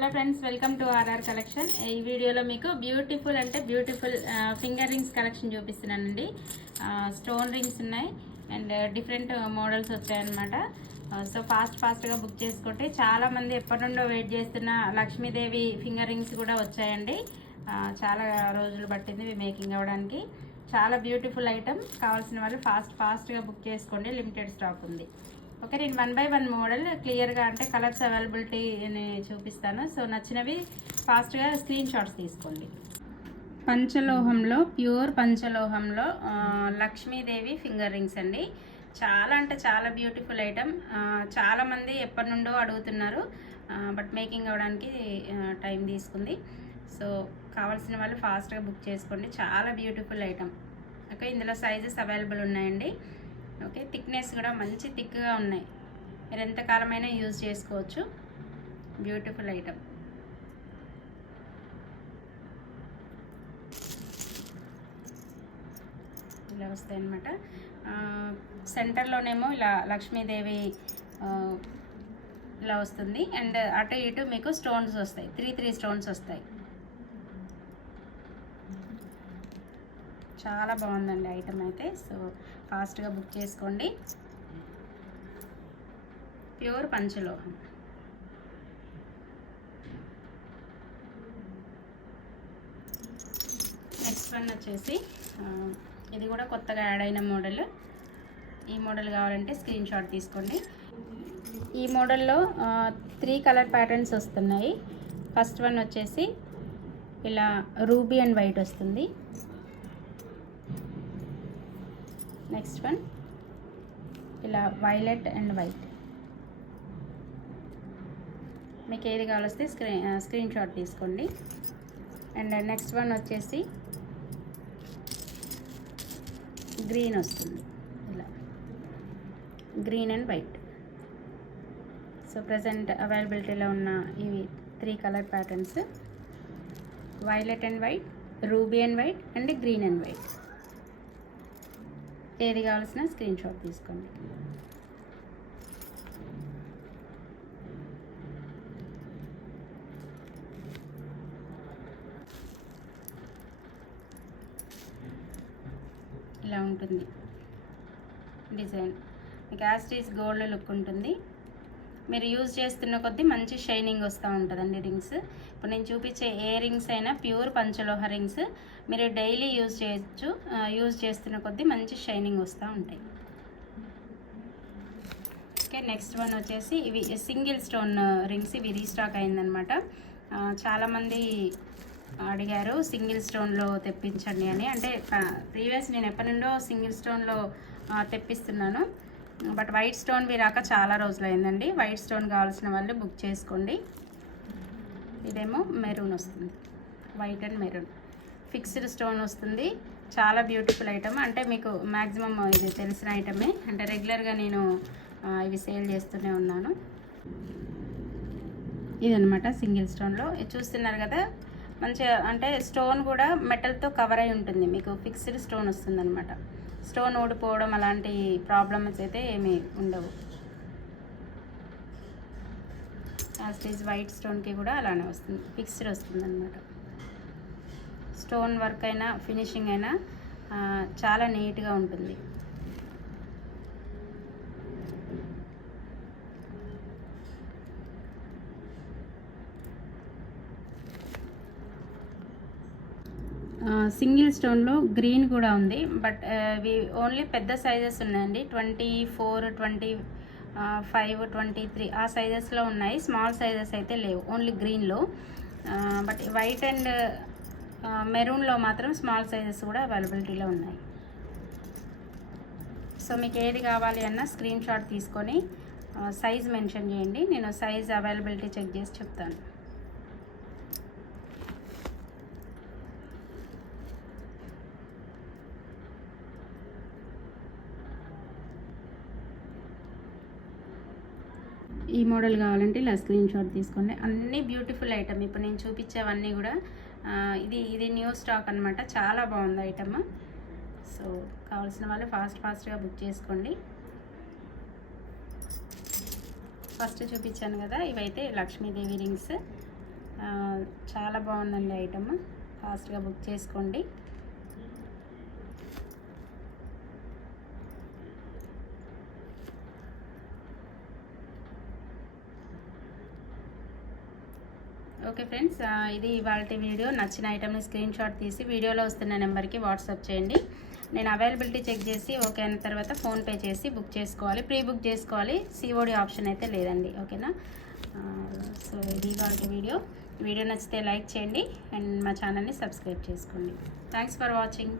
Hello friends, welcome to RR collection. ఈ వీడియోలో మీకు బ్యూటిఫుల్ ఫింగర్ రింగ్స్ కలెక్షన్ చూపిస్తున్నానండి. స్టోన్ రింగ్స్ ఉన్నాయి అండ్ డిఫరెంట్ మోడల్స్ వచ్చాయన్నమాట. సో ఫాస్ట్గా బుక్ చేసుకుంటే చాలామంది ఎప్పటి నుండో వెయిట్ చేస్తున్న లక్ష్మీదేవి ఫింగర్ రింగ్స్ కూడా వచ్చాయండి. చాలా రోజులు పట్టింది ఇవి మేకింగ్ అవ్వడానికి. చాలా బ్యూటిఫుల్ ఐటమ్. కావాల్సిన వాళ్ళు ఫాస్ట్గా బుక్ చేసుకోండి, లిమిటెడ్ స్టాక్ ఉంది. ఓకే, నేను 1 by 1 మోడల్ క్లియర్గా అంటే కలర్స్ అవైలబిలిటీ చూపిస్తాను. సో నచ్చినవి ఫాస్ట్గా స్క్రీన్ షాట్స్ తీసుకోండి. పంచలోహంలో, ప్యూర్ పంచలోహంలో లక్ష్మీదేవి ఫింగర్ రింగ్స్ అండి. చాలా అంటే చాలా బ్యూటిఫుల్ ఐటమ్. చాలామంది ఎప్పటి నుండో అడుగుతున్నారు, బట్ మేకింగ్ అవ్వడానికి టైం తీసుకుంది. సో కావాల్సిన వాళ్ళు ఫాస్ట్గా బుక్ చేసుకోండి. చాలా బ్యూటిఫుల్ ఐటమ్. ఓకే, ఇందులో సైజెస్ అవైలబుల్ ఉన్నాయండి. ఓకే, థిక్నెస్ కూడా మంచి థిక్గా ఉన్నాయి. మీరు ఎంతకాలమైనా యూజ్ చేసుకోవచ్చు. Beautiful item. ఇలా వస్తాయి అన్నమాట. సెంటర్లోనేమో ఇలా లక్ష్మీదేవి ఇలా వస్తుంది అండ్ అటు ఇటు మీకు స్టోన్స్ వస్తాయి. 3 స్టోన్స్ వస్తాయి. చాలా బాగుందండి ఐటమ్ అయితే. సో ఫాస్ట్గా బుక్ చేసుకోండి. ప్యూర్ పంచలోహం. నెక్స్ట్ వన్ వచ్చేసి ఇది కూడా కొత్తగా యాడ్ అయిన మోడల్. ఈ మోడల్ కావాలంటే స్క్రీన్ షాట్ తీసుకోండి. ఈ మోడల్లో 3 కలర్ ప్యాటర్న్స్ వస్తున్నాయి. ఫస్ట్ వన్ వచ్చేసి ఇలా రూబీ అండ్ వైట్ వస్తుంది. నెక్స్ట్ వన్ ఇలా వైలెట్ అండ్ వైట్. మీకు ఏది కావాల్స్తే స్క్రీన్ షాట్ తీసుకోండి. అండ్ నెక్స్ట్ వన్ వచ్చేసి గ్రీన్ వస్తుంది. ఇలా green and white. So present అవైలబిలిటీలో ఉన్న ఇవి 3 colour patterns: violet and white, ruby and white and green and white. ఏది కావాల్సిన స్క్రీన్ షాట్ తీసుకోండి. ఇలా ఉంటుంది డిజైన్. మీకు యాస్టీస్ గోల్డ్ లుక్ ఉంటుంది. మీరు యూజ్ చేస్తున్న కొద్దీ మంచి షైనింగ్ వస్తూ ఉంటుందండి రింగ్స్. ఇప్పుడు నేను చూపించే ఏ రింగ్స్ అయినా ప్యూర్ పంచలోహ రింగ్స్. మీరు డైలీ యూజ్ చేయొచ్చు. యూజ్ చేస్తున్న కొద్దీ మంచి షైనింగ్ వస్తూ ఉంటాయి. ఓకే, నెక్స్ట్ వన్ వచ్చేసి ఇవి సింగిల్ స్టోన్ రింగ్స్. ఇవి రీస్టాక్ అయిందనమాట. చాలామంది అడిగారు సింగిల్ స్టోన్లో తెప్పించండి అని. అంటే ప్రీవియస్ నేను ఎప్పటి నుండో సింగిల్ స్టోన్లో తెప్పిస్తున్నాను, బట్ వైట్ స్టోన్వి రాక చాలా రోజులు అయిందండి. వైట్ స్టోన్ కావాల్సిన వాళ్ళు బుక్ చేసుకోండి. ఇదేమో మెరూన్ వస్తుంది. White and maroon fixed stone వస్తుంది. చాలా బ్యూటిఫుల్ ఐటమ్. అంటే మీకు మ్యాక్సిమం ఇది తెలిసిన ఐటమే. అంటే రెగ్యులర్గా నేను ఇవి సేల్ చేస్తూనే ఉన్నాను. ఇదనమాట సింగిల్ స్టోన్లో. ఇది చూస్తున్నారు కదా, మంచిగా అంటే స్టోన్ కూడా మెటల్తో కవర్ అయి ఉంటుంది. మీకు ఫిక్స్డ్ స్టోన్ వస్తుంది అనమాట. స్టోన్ ఊడిపోవడం అలాంటి ప్రాబ్లమ్స్ అయితే ఏమీ ఉండవు. యాస్టీజ్ వైట్ స్టోన్కి కూడా అలానే వస్తుంది, ఫిక్స్డ్ వస్తుంది అనమాట. స్టోన్ వర్క్ అయినా ఫినిషింగ్ అయినా చాలా నీట్గా ఉంటుంది. సింగిల్ స్టోన్లో గ్రీన్ కూడా ఉంది, బట్ ఇవి ఓన్లీ పెద్ద సైజెస్ ఉన్నాయండి. 24, 25, 23 ఆ సైజెస్లో ఉన్నాయి. స్మాల్ సైజెస్ అయితే లేవు, ఓన్లీ గ్రీన్లో. బట్ వైట్ అండ్ మెరూన్లో మాత్రం స్మాల్ సైజెస్ కూడా అవైలబిలిటీలో ఉన్నాయి. సో మీకు ఏది కావాలి అన్న స్క్రీన్ షాట్ తీసుకొని సైజ్ మెన్షన్ చేయండి. నేను సైజ్ అవైలబిలిటీ చెక్ చేసి చెప్తాను. ఈ మోడల్ కావాలంటే ఇలా స్క్రీన్ షాట్ తీసుకోండి. అన్నీ బ్యూటిఫుల్ ఐటమ్. ఇప్పుడు నేను చూపించేవన్నీ కూడా ఇది న్యూ స్టాక్ అనమాట. చాలా బాగుంది ఐటమ్. సో కావాల్సిన వాళ్ళు ఫాస్ట్గా బుక్ చేసుకోండి. ఫస్ట్ చూపించాను కదా, ఇవైతే లక్ష్మీదేవి రింగ్స్. చాలా బాగుందండి ఐటమ్. ఫాస్ట్గా బుక్ చేసుకోండి. ఓకే ఫ్రెండ్స్, ఇది ఇవాళ వీడియో. నచ్చిన ఐటమ్ని స్క్రీన్ షాట్ తీసి వీడియోలో వస్తున్న నెంబర్కి వాట్సాప్ చేయండి. నేను అవైలబిలిటీ చెక్ చేసి ఓకే అయిన తర్వాత ఫోన్పే చేసి బుక్ చేసుకోవాలి. ప్రీ బుక్ చేసుకోవాలి, సిఓడి ఆప్షన్ అయితే లేదండి. ఓకేనా? సో ఇది ఇవాళ వీడియో నచ్చితే లైక్ చేయండి అండ్ మా ఛానల్ని సబ్స్క్రైబ్ చేసుకోండి. Thanks for watching.